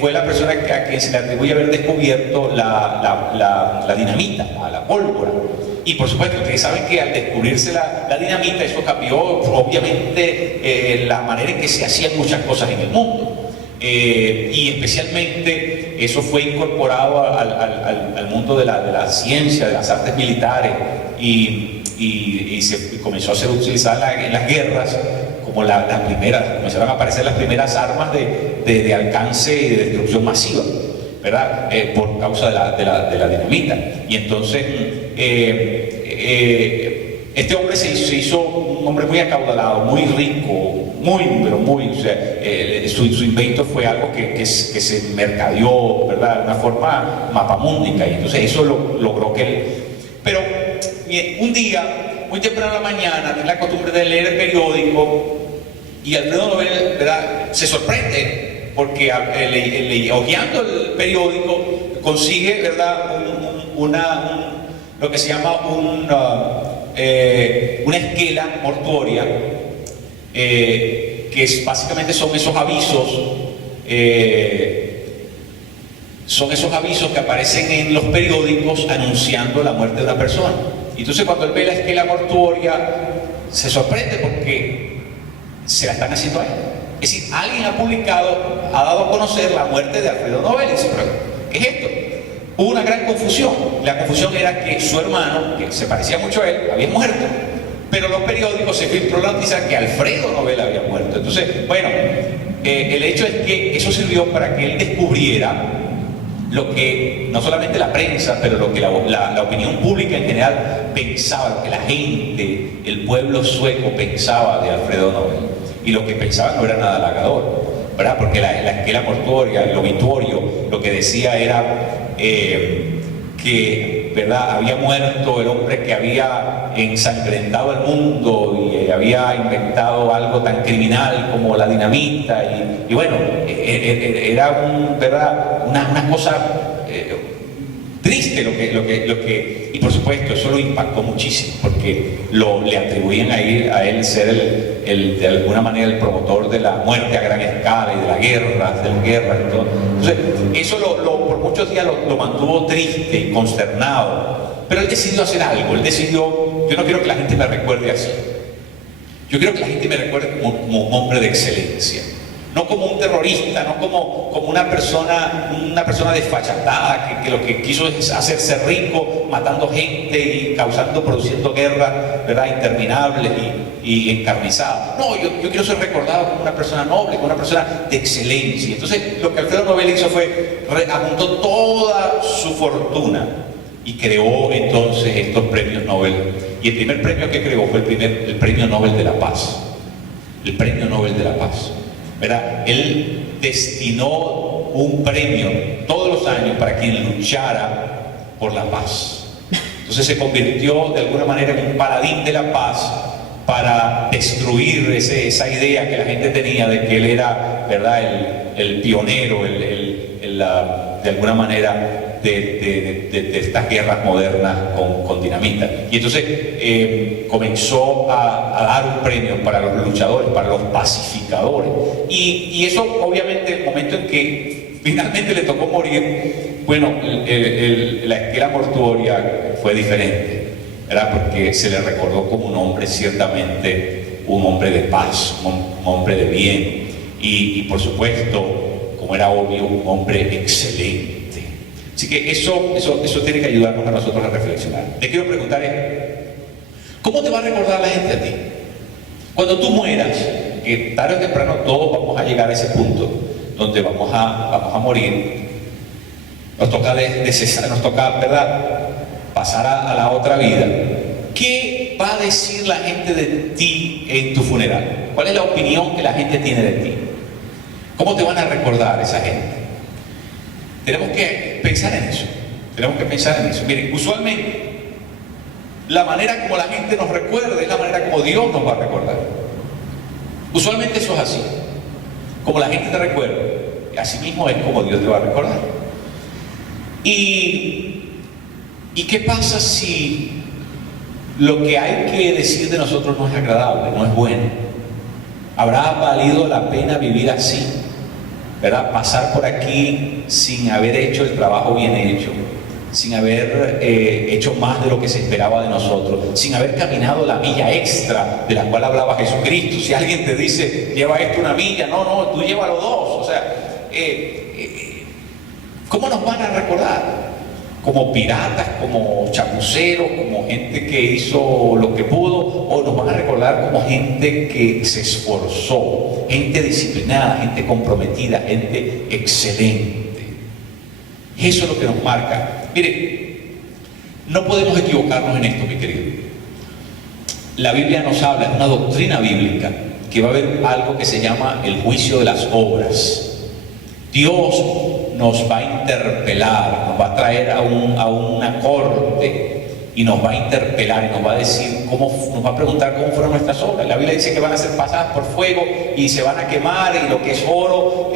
fue la persona a quien se le atribuye haber descubierto la dinamita, la pólvora. Y por supuesto, ustedes saben que al descubrirse la dinamita, eso cambió obviamente la manera en que se hacían muchas cosas en el mundo. Y especialmente eso fue incorporado al mundo de la ciencia, de las artes militares, y se comenzó a ser utilizada en las guerras como la primera, comenzaron a aparecer las primeras armas de alcance y de destrucción masiva, ¿verdad? Por causa de la dinamita. Y entonces este hombre se hizo un hombre muy acaudalado, muy rico, pero muy, o sea, su invento fue algo que se mercadeó, ¿verdad? De una forma mapamúndica, y entonces eso logró que él... Pero un día, muy temprano en la mañana, tiene la costumbre de leer el periódico, y Alfredo Nobel, ¿verdad?, se sorprende, porque hojeando el periódico consigue, ¿verdad?, lo que se llama una esquela mortuoria, que básicamente son esos avisos, que aparecen en los periódicos anunciando la muerte de una persona. Entonces, cuando él ve la esquela mortuoria, se sorprende porque se la están haciendo a él. Es decir, alguien ha dado a conocer la muerte de Alfredo Nobel. Y dice, ¿pero qué es esto? Hubo una gran confusión. La confusión era que su hermano, que se parecía mucho a él, había muerto. Pero los periódicos se filtró la noticia que Alfredo Nobel había muerto. Entonces, bueno, el hecho es que eso sirvió para que él descubriera lo que no solamente la prensa, pero lo que la opinión pública en general pensaba, lo que la gente, el pueblo sueco pensaba de Alfredo Nobel. Y lo que pensaba no era nada halagador, ¿verdad? Porque la esquela mortuoria, el obituario, lo que decía era que, ¿verdad?, había muerto el hombre que había ensangrentado el mundo y había inventado algo tan criminal como la dinamita, y bueno, era ¿verdad?, una cosa triste lo que, y por supuesto eso lo impactó muchísimo, porque le atribuían a él ser de alguna manera el promotor de la muerte a gran escala y de la guerra y todo. Entonces eso por muchos días lo mantuvo triste y consternado, pero él decidió hacer algo. Yo no quiero que la gente me recuerde así, yo quiero que la gente me recuerde como un hombre de excelencia, no como un terrorista, no como una persona desfachatada que lo que quiso es hacerse rico matando gente y produciendo guerras, ¿verdad?, interminables y encarnizadas. No, yo quiero ser recordado como una persona noble, como una persona de excelencia. Entonces lo que Alfredo Nobel hizo fue apuntó toda su fortuna y creó entonces estos premios Nobel. Y el primer premio que creó fue el premio Nobel de la Paz. El premio Nobel de la Paz, ¿verdad? Él destinó un premio todos los años para quien luchara por la paz. Entonces se convirtió de alguna manera en un paladín de la paz para destruir esa idea que la gente tenía de que él era, ¿verdad?, el pionero, de alguna manera de estas guerras modernas con dinamita. Y entonces comenzó a dar un premio para los luchadores, para los pacificadores. Y eso, obviamente, el momento en que finalmente le tocó morir, bueno, la esquela mortuoria fue diferente, ¿verdad?, porque se le recordó como un hombre, ciertamente un hombre de paz, un hombre de bien, y por supuesto, como era obvio, un hombre excelente. Así que eso tiene que ayudarnos a nosotros a reflexionar. Te quiero preguntar, ¿cómo te va a recordar la gente a ti? Cuando tú mueras, que tarde o temprano todos vamos a llegar a ese punto donde vamos a morir, nos toca ¿verdad?, pasar a la otra vida. ¿Qué va a decir la gente de ti en tu funeral? ¿Cuál es la opinión que la gente tiene de ti? ¿Cómo te van a recordar esa gente? Tenemos que pensar en eso. Miren, usualmente la manera como la gente nos recuerda es la manera como Dios nos va a recordar. Usualmente eso es así. Como la gente te recuerda, así mismo es como Dios te va a recordar. ¿Y qué pasa si lo que hay que decir de nosotros no es agradable, no es bueno? ¿Habrá valido la pena vivir así? ¿Verdad? Pasar por aquí sin haber hecho el trabajo bien hecho, sin haber hecho más de lo que se esperaba de nosotros, sin haber caminado la milla extra de la cual hablaba Jesucristo. Si alguien te dice, lleva esto una milla, no, tú llévalo dos. O sea, ¿cómo nos van a recordar? ¿Como piratas, como chapuceros, como gente que hizo lo que pudo? ¿O nos van a recordar como gente que se esforzó, gente disciplinada, gente comprometida, gente excelente. Eso es lo que nos marca. Mire, no podemos equivocarnos en esto, mi querido. La Biblia nos habla, es una doctrina bíblica, que va a haber algo que se llama el juicio de las obras. Dios nos va a interpelar, nos va a traer a una corte y nos va a interpelar y nos va a decir nos va a preguntar cómo fueron nuestras obras. La Biblia dice que van a ser pasadas por fuego y se van a quemar, y lo que es oro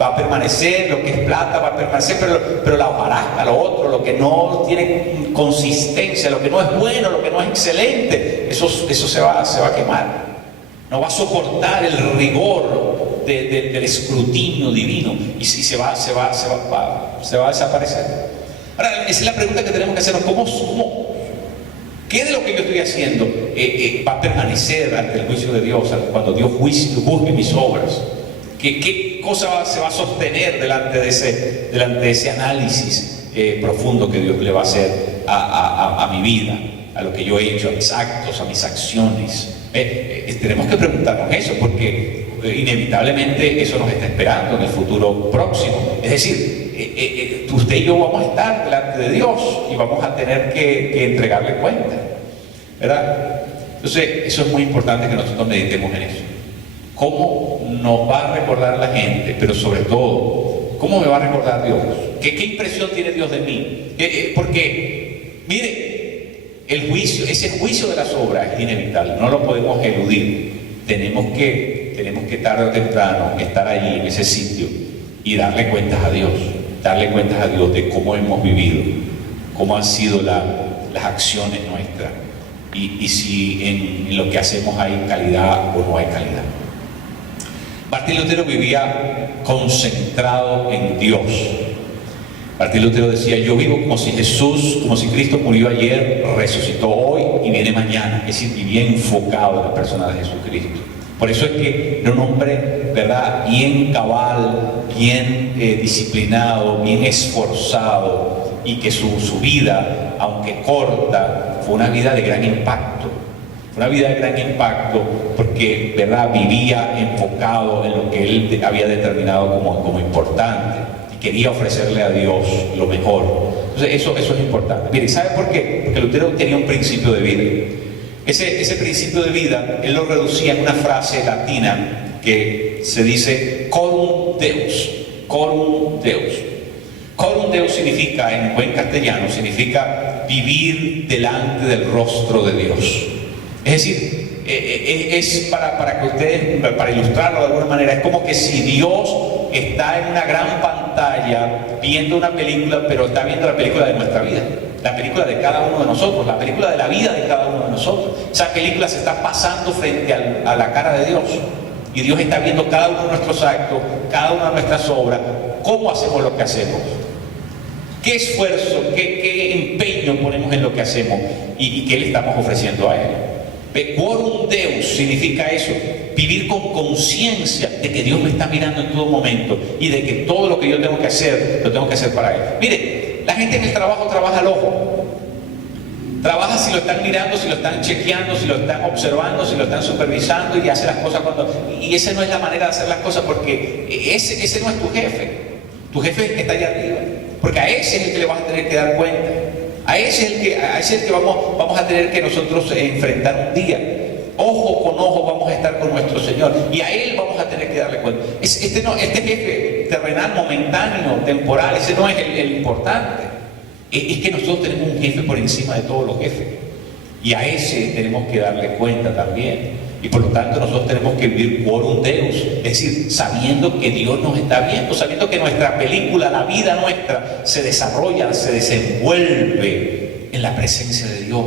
va a permanecer, lo que es plata va a permanecer, pero la hojarasca, lo otro, lo que no tiene consistencia, lo que no es bueno, lo que no es excelente, eso se va a quemar. No va a soportar el rigor del escrutinio divino y se va a desaparecer. Ahora, esa es la pregunta que tenemos que hacernos: ¿qué de lo que yo estoy haciendo va a permanecer ante el juicio de Dios cuando Dios juzgue mis obras? ¿Qué cosa se va a sostener delante de ese análisis profundo que Dios le va a hacer a mi vida, a lo que yo he hecho, a mis actos, a mis acciones? Tenemos que preguntarnos eso, porque inevitablemente eso nos está esperando en el futuro próximo. Es decir, usted y yo vamos a estar delante de Dios y vamos a tener que entregarle cuenta, ¿verdad? Entonces, eso es muy importante que nosotros meditemos en eso. ¿Cómo nos va a recordar la gente? Pero sobre todo, ¿cómo me va a recordar Dios? ¿Qué impresión tiene Dios de mí? Porque, mire, ese juicio de las obras es inevitable, no lo podemos eludir. Tenemos que tarde o temprano estar allí en ese sitio y darle cuentas a Dios de cómo hemos vivido, cómo han sido las acciones nuestras, y si en lo que hacemos hay calidad o no hay calidad. Martín Lutero vivía concentrado en Dios. Martín Lutero decía: yo vivo como si Cristo murió ayer, resucitó hoy y viene mañana. Es decir, vivía enfocado en la persona de Jesucristo. Por eso es que era un hombre, ¿verdad?, bien cabal, bien disciplinado, bien esforzado, y que su vida, aunque corta, fue una vida de gran impacto. Fue una vida de gran impacto porque, ¿verdad?, vivía enfocado en lo que él había determinado como importante. Quería ofrecerle a Dios lo mejor. Entonces eso es importante. Mire, ¿sabe por qué? Porque Lutero tenía un principio de vida. Ese principio de vida, él lo reducía en una frase latina que se dice corum Deus. Corum Deus. Corum Deus significa, en buen castellano, significa vivir delante del rostro de Dios. Es decir, es para que ustedes, para ilustrarlo de alguna manera, es como que si Dios está en una gran pantalla viendo una película, pero está viendo la película de nuestra vida, la película de cada uno de nosotros, la película de la vida de cada uno de nosotros. Esa película se está pasando frente a la cara de Dios, y Dios está viendo cada uno de nuestros actos, cada una de nuestras obras, cómo hacemos lo que hacemos, qué esfuerzo, qué empeño ponemos en lo que hacemos y qué le estamos ofreciendo a Él. Quorum Deus significa eso: vivir con conciencia de que Dios me está mirando en todo momento y de que todo lo que yo tengo que hacer, lo tengo que hacer para Él. Mire, la gente en el trabajo trabaja al ojo. Trabaja si lo están mirando, si lo están chequeando, si lo están observando, si lo están supervisando, y hace las cosas y esa no es la manera de hacer las cosas, porque ese no es tu jefe. Tu jefe es el que está allá arriba, porque a ese es el que le vas a tener que dar cuenta. A ese es el que vamos a tener que nosotros enfrentar un día. Ojo con ojo vamos a estar con nuestro Señor, y a Él vamos a tener que darle cuenta. Este jefe terrenal, momentáneo, temporal, ese no es el importante. Es que nosotros tenemos un jefe por encima de todos los jefes, y a ese tenemos que darle cuenta también. Y por lo tanto nosotros tenemos que vivir quorum Deus, es decir, sabiendo que Dios nos está viendo, sabiendo que nuestra película, la vida nuestra, se desarrolla, se desenvuelve en la presencia de Dios.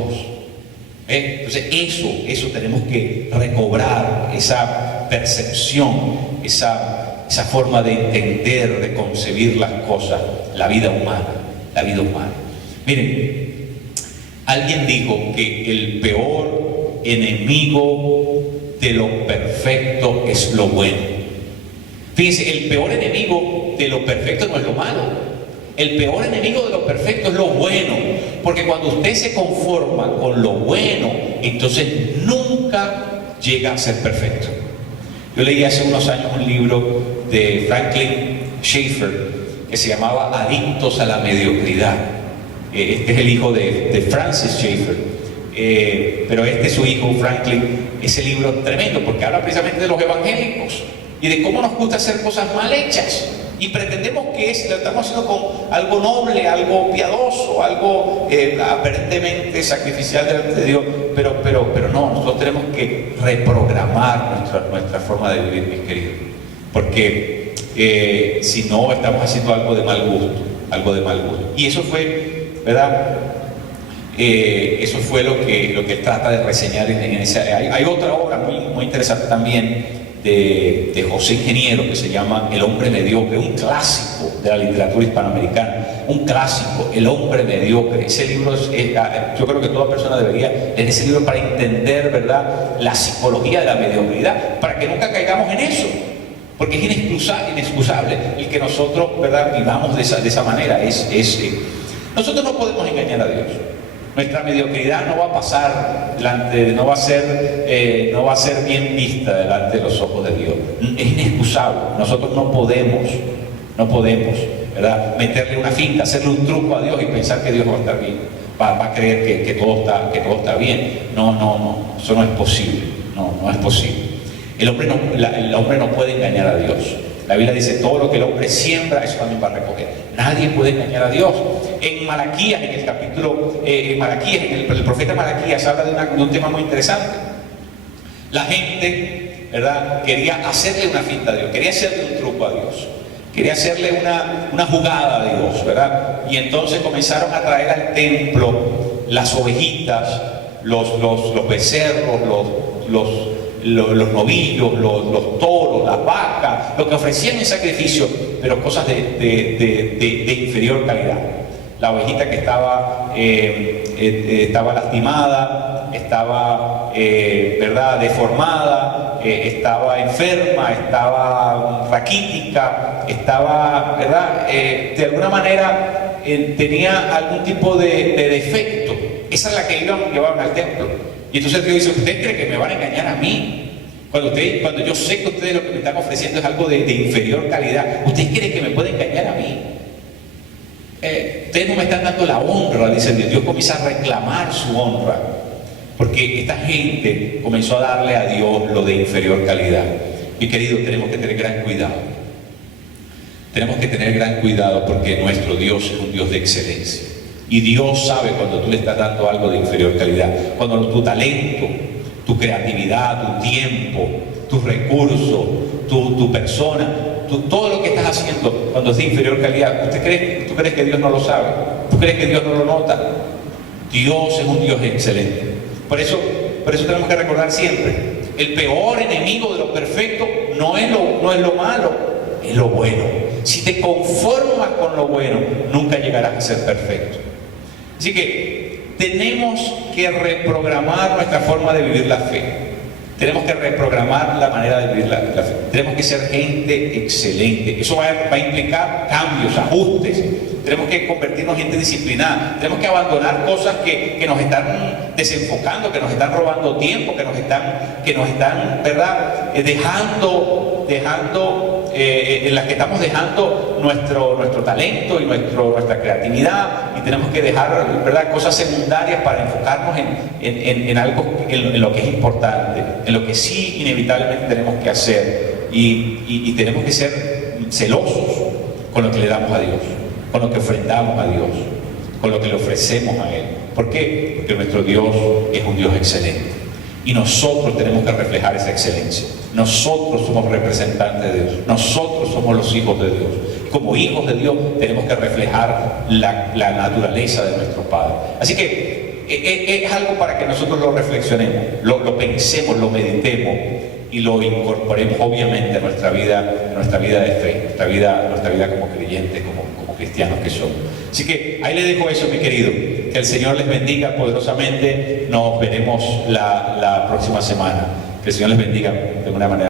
Entonces eso tenemos que recobrar, esa percepción, esa forma de entender, de concebir las cosas, la vida humana. Miren, alguien dijo que el peor enemigo de lo perfecto es lo bueno. Fíjense, el peor enemigo de lo perfecto no es lo malo. El peor enemigo de lo perfecto es lo bueno. Porque cuando usted se conforma con lo bueno, entonces nunca llega a ser perfecto. Yo leí hace unos años un libro de Franklin Schaeffer que se llamaba Adictos a la Mediocridad. Este es el hijo de Francis Schaeffer, pero este es su hijo Franklin. Ese libro es tremendo porque habla precisamente de los evangélicos y de cómo nos gusta hacer cosas mal hechas y pretendemos que lo estamos haciendo con algo noble, algo piadoso, algo aparentemente sacrificial delante de Dios, pero no, nosotros tenemos que reprogramar nuestra forma de vivir, mis queridos, porque si no estamos haciendo algo de mal gusto, y eso fue, ¿verdad? Eso fue lo que trata de reseñar en esa. Hay otra obra muy interesante también de José Ingeniero que se llama El hombre mediocre, un clásico de la literatura hispanoamericana, un clásico, El hombre mediocre. Ese libro yo creo que toda persona debería leer ese libro para entender, ¿verdad?, la psicología de la mediocridad, para que nunca caigamos en eso, porque es inexcusable el que nosotros, ¿verdad?, vivamos de esa manera. Nosotros no podemos engañar a Dios. Nuestra mediocridad no va a pasar no va a ser bien vista delante de los ojos de Dios. Es inexcusable. Nosotros no podemos, ¿verdad?, meterle una finta, hacerle un truco a Dios y pensar que Dios va a estar bien. Va a creer que todo está bien. No, eso no es posible. No es posible. El hombre no puede engañar a Dios. La Biblia dice, todo lo que el hombre siembra, eso también va a recoger. Nadie puede engañar a Dios. En Malaquías, en el capítulo, el profeta Malaquías habla de un tema muy interesante. La gente, ¿verdad?, quería hacerle una finta a Dios, quería hacerle un truco a Dios, quería hacerle una jugada a Dios, ¿verdad? Y entonces comenzaron a traer al templo las ovejitas, los becerros, los novillos, los toros, las vacas, lo que ofrecían en sacrificio, pero cosas de inferior calidad. La ovejita que estaba lastimada, estaba ¿verdad?, deformada, estaba enferma, estaba raquítica, estaba, ¿verdad?, de alguna manera tenía algún tipo de defecto. Esa es la que llevaban al templo. Y entonces Dios dice, ¿usted cree que me van a engañar a mí? Cuando yo sé que ustedes lo que me están ofreciendo es algo de inferior calidad, ¿usted cree que me puede engañar a mí? Ustedes no me están dando la honra, dice Dios. Dios comienza a reclamar su honra, porque esta gente comenzó a darle a Dios lo de inferior calidad. Mi querido, tenemos que tener gran cuidado. Tenemos que tener gran cuidado porque nuestro Dios es un Dios de excelencia. Y Dios sabe cuando tú le estás dando algo de inferior calidad, cuando tu talento, tu creatividad, tu tiempo, tus recursos, tu persona, todo lo que estás haciendo, cuando es de inferior calidad, ¿tú crees que Dios no lo sabe? ¿Tú crees que Dios no lo nota? Dios es un Dios excelente. Por eso tenemos que recordar siempre, el peor enemigo de lo perfecto no es lo malo, es lo bueno. Si te conformas con lo bueno, nunca llegarás a ser perfecto. Así que tenemos que reprogramar nuestra forma de vivir la fe. Tenemos que reprogramar la manera de vivir la fe. Tenemos que ser gente excelente. Eso va a implicar cambios, ajustes. Tenemos que convertirnos en gente disciplinada. Tenemos que abandonar cosas que nos están desenfocando, que nos están robando tiempo, que nos están, ¿verdad?, en las que estamos dejando nuestro talento y nuestra creatividad, y tenemos que dejar, ¿verdad?, cosas secundarias para enfocarnos en algo, en lo que es importante, en lo que sí inevitablemente tenemos que hacer, y tenemos que ser celosos con lo que le damos a Dios, con lo que ofrendamos a Dios, con lo que le ofrecemos a Él. ¿Por qué? Porque nuestro Dios es un Dios excelente. Y nosotros tenemos que reflejar esa excelencia. Nosotros somos representantes de Dios. Nosotros somos los hijos de Dios. Como hijos de Dios tenemos que reflejar la naturaleza de nuestro Padre. Así que es algo para que nosotros lo reflexionemos, lo pensemos, lo meditemos y lo incorporemos obviamente a nuestra vida de fe, nuestra vida como creyentes, como cristianos que somos. Así que ahí le dejo eso, mi querido. Que el Señor les bendiga poderosamente. Nos veremos la próxima semana. Que el Señor les bendiga de una manera